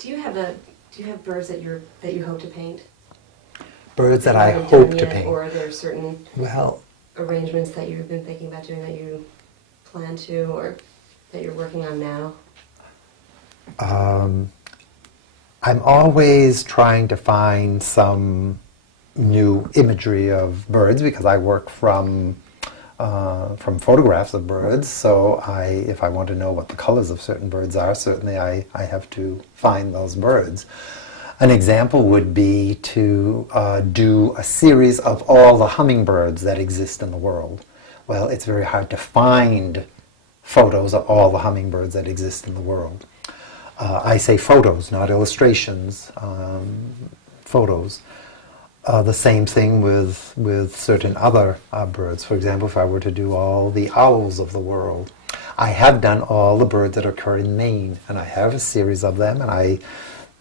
Do you have birds that you hope to paint? Birds that you I haven't hope done to yet, paint. or are there certain Well, arrangements that you've been thinking about doing that you plan to, or that you're working on now? I'm always trying to find some new imagery of birds because I work from photographs of birds. So if I want to know what the colors of certain birds are, certainly I have to find those birds. An example would be to do a series of all the hummingbirds that exist in the world. Well, it's very hard to find photos of all the hummingbirds that exist in the world. I say photos, not illustrations, photos. The same thing with certain other birds. For example, if I were to do all the owls of the world, I have done all the birds that occur in Maine, and I have a series of them, and I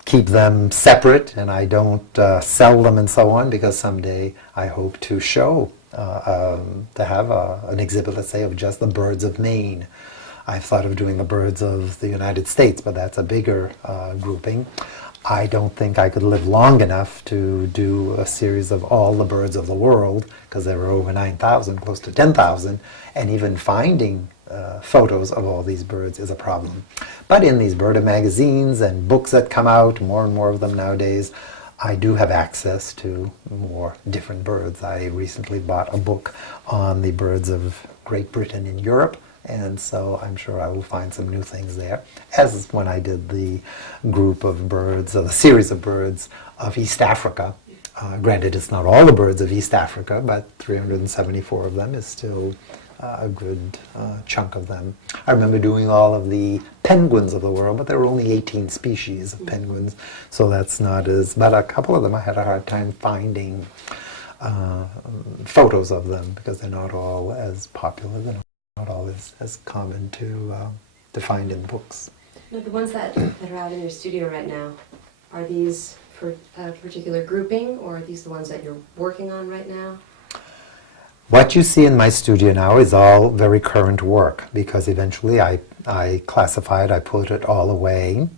keep them separate, and I don't sell them and so on, because someday I hope to show, to have an exhibit, let's say, of just the birds of Maine. I've thought of doing the birds of the United States, but that's a bigger grouping. I don't think I could live long enough to do a series of all the birds of the world, because there are over 9,000, close to 10,000, and even finding photos of all these birds is a problem. But in these bird magazines and books that come out, more and more of them nowadays, I do have access to more different birds. I recently bought a book on the birds of Great Britain and Europe, and so I'm sure I will find some new things there, as when I did the group of birds, or the series of birds of East Africa. Granted, it's not all the birds of East Africa, but 374 of them is still a good chunk of them. I remember doing all of the penguins of the world, but there were only 18 species of penguins, so that's not as... But a couple of them I had a hard time finding photos of them, because they're not all as popular, they're not all as common to find in books. Now, the ones that are out in your studio right now, are these for a particular grouping, or are these the ones that you're working on right now? What you see in my studio now is all very current work, because eventually I classify it, I put it all away.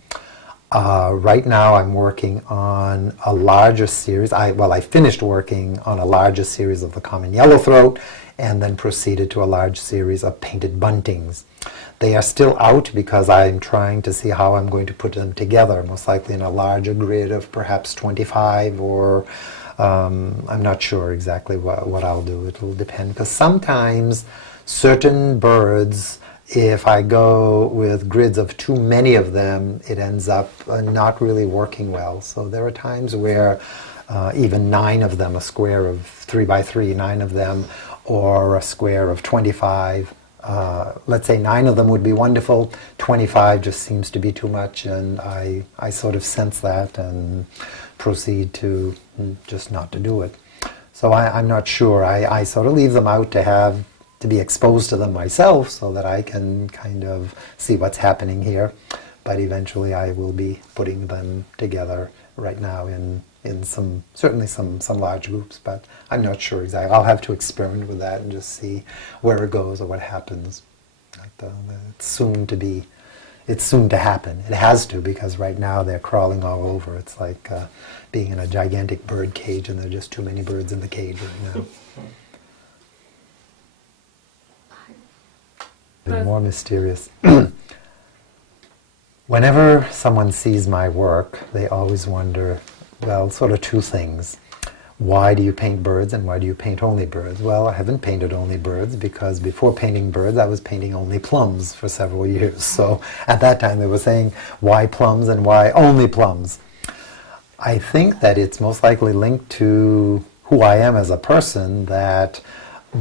Right now I'm working on a larger series. I finished working on a larger series of the common yellowthroat, and then proceeded to a large series of painted buntings. They are still out because I'm trying to see how I'm going to put them together, most likely in a larger grid of perhaps 25, or I'm not sure exactly what I'll do. It will depend, because sometimes certain birds, if I go with grids of too many of them, it ends up not really working well. So there are times where even 9 of them, a square of 3 by 3, 9 of them, or a square of 25, let's say 9 of them would be wonderful, 25 just seems to be too much, and I sort of sense that and proceed to just not to do it. So I'm not sure. I sort of leave them out to be exposed to them myself, so that I can kind of see what's happening here. But eventually I will be putting them together right now in certainly some large groups, but I'm not sure exactly. I'll have to experiment with that and just see where it goes or what happens. It's soon to happen. It has to, because right now they're crawling all over. It's like being in a gigantic bird cage, and there are just too many birds in the cage right now. A bit more mysterious. Whenever someone sees my work, they always wonder, well, sort of 2 things. Why do you paint birds, and why do you paint only birds? Well, I haven't painted only birds, because before painting birds I was painting only plums for several years. So at that time they were saying, why plums and why only plums? I think that it's most likely linked to who I am as a person, that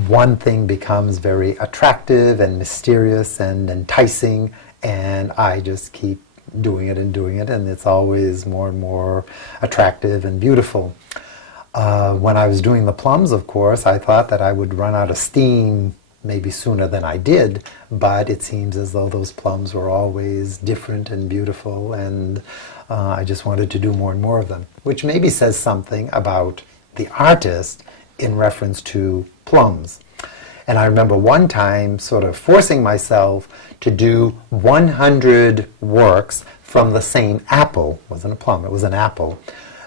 one thing becomes very attractive and mysterious and enticing, and I just keep doing it, and it's always more and more attractive and beautiful. When I was doing the plums, of course, I thought that I would run out of steam maybe sooner than I did, but it seems as though those plums were always different and beautiful, and I just wanted to do more and more of them, which maybe says something about the artist in reference to plums. And I remember one time sort of forcing myself to do 100 works from the same apple. It wasn't a plum, it was an apple.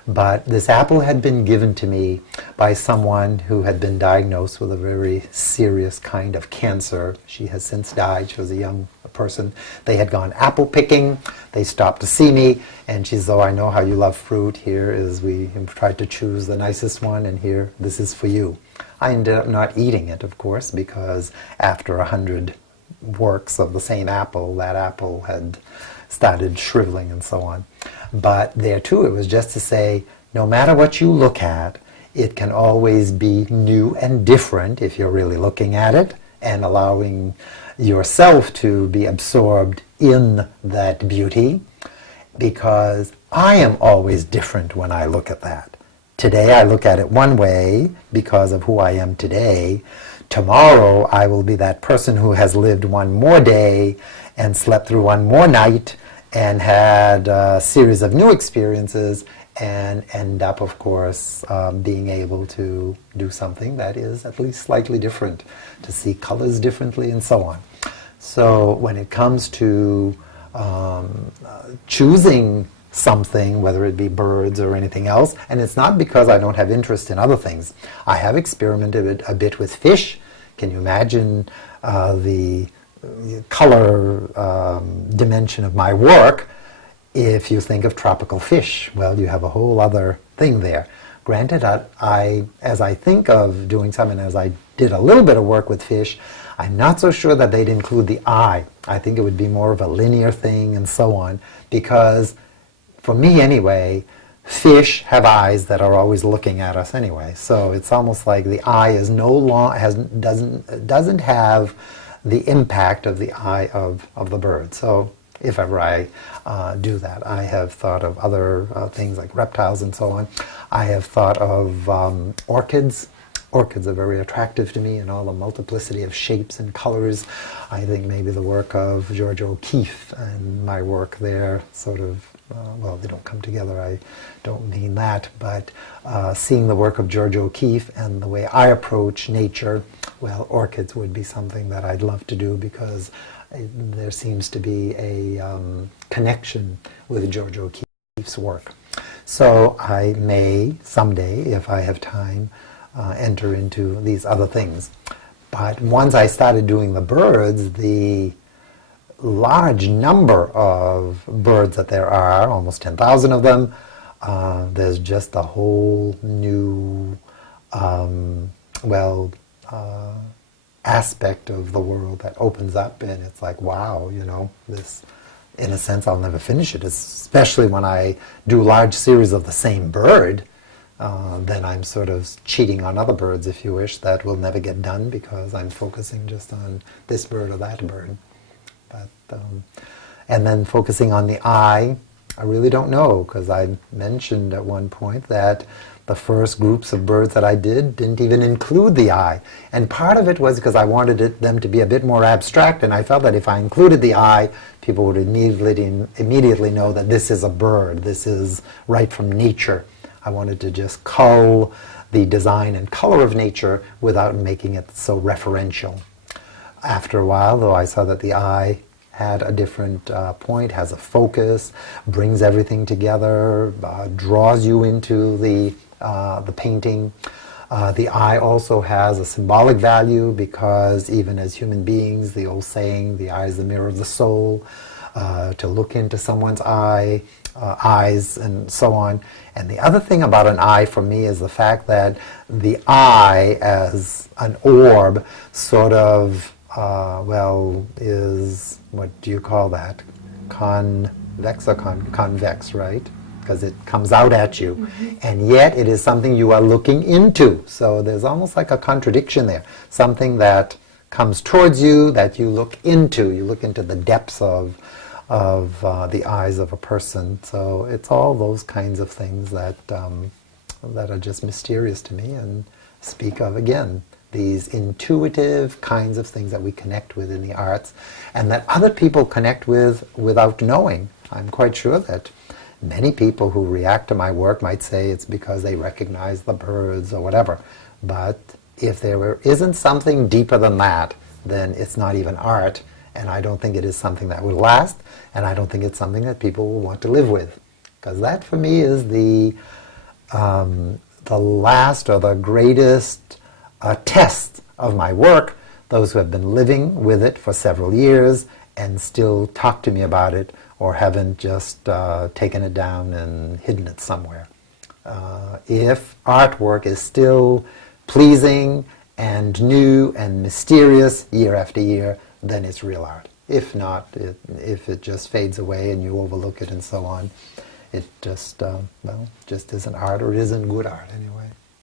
But this apple had been given to me by someone who had been diagnosed with a very serious kind of cancer. She has since died. She was a young person. They had gone apple picking. They stopped to see me, and she said, "Oh, I know how you love fruit. Here is, we tried to choose the nicest one, and here, this is for you." I ended up not eating it, of course, because after 100 works of the same apple, that apple had started shriveling and so on. But there too, it was just to say, no matter what you look at, it can always be new and different if you're really looking at it and allowing yourself to be absorbed in that beauty, because I am always different when I look at that. Today I look at it one way because of who I am today. Tomorrow I will be that person who has lived one more day and slept through one more night and had a series of new experiences, and end up, of course, being able to do something that is at least slightly different, to see colors differently and so on. So when it comes to choosing something, whether it be birds or anything else, and it's not because I don't have interest in other things. I have experimented a bit with fish. Can you imagine the color dimension of my work? If you think of tropical fish, well, you have a whole other thing there. Granted, as I think of doing something, as I did a little bit of work with fish, I'm not so sure that they'd include the eye. I think it would be more of a linear thing and so on, because for me anyway, fish have eyes that are always looking at us anyway. So it's almost like the eye is doesn't have the impact of the eye of the bird. So if ever I do that, I have thought of other things like reptiles and so on. I have thought of orchids. Orchids are very attractive to me in all the multiplicity of shapes and colors. I think maybe the work of George O'Keeffe and my work there sort of, well, they don't come together, I don't mean that, but seeing the work of George O'Keeffe and the way I approach nature, well, orchids would be something that I'd love to do, because there seems to be a connection with George O'Keeffe's work. So I may someday, if I have time, enter into these other things. But once I started doing the birds, the large number of birds that there are, almost 10,000 of them, there's just a whole new, aspect of the world that opens up, and it's like, wow, you know, this, in a sense, I'll never finish it, especially when I do large series of the same bird. Then I'm sort of cheating on other birds, if you wish, that will never get done because I'm focusing just on this bird or that bird. But, and then focusing on the eye, I really don't know, because I mentioned at one point that the first groups of birds that I didn't even include the eye. And part of it was because I wanted them to be a bit more abstract, and I felt that if I included the eye, people would immediately know that this is a bird, this is right from nature. I wanted to just cull the design and color of nature without making it so referential. After a while, though, I saw that the eye had a different point, has a focus, brings everything together, draws you into the painting. The eye also has a symbolic value, because even as human beings, the old saying, the eye is the mirror of the soul, to look into someone's eyes and so on. And the other thing about an eye for me is the fact that the eye as an orb sort of, is, what do you call that? Convex or convex, right? Because it comes out at you. Mm-hmm. And yet it is something you are looking into. So there's almost like a contradiction there. Something that comes towards you that you look into. You look into the depths of the eyes of a person. So it's all those kinds of things that are just mysterious to me, and speak of, again, these intuitive kinds of things that we connect with in the arts, and that other people connect with without knowing. I'm quite sure that many people who react to my work might say it's because they recognize the birds or whatever. But if there isn't something deeper than that, then it's not even art, and I don't think it is something that will last, and I don't think it's something that people will want to live with. Because that, for me, is the last or the greatest test of my work. Those who have been living with it for several years and still talk to me about it, or haven't just taken it down and hidden it somewhere. If artwork is still pleasing and new and mysterious year after year, then it's real art. If not, if it just fades away and you overlook it and so on, it just, just isn't art, or it isn't good art anyway.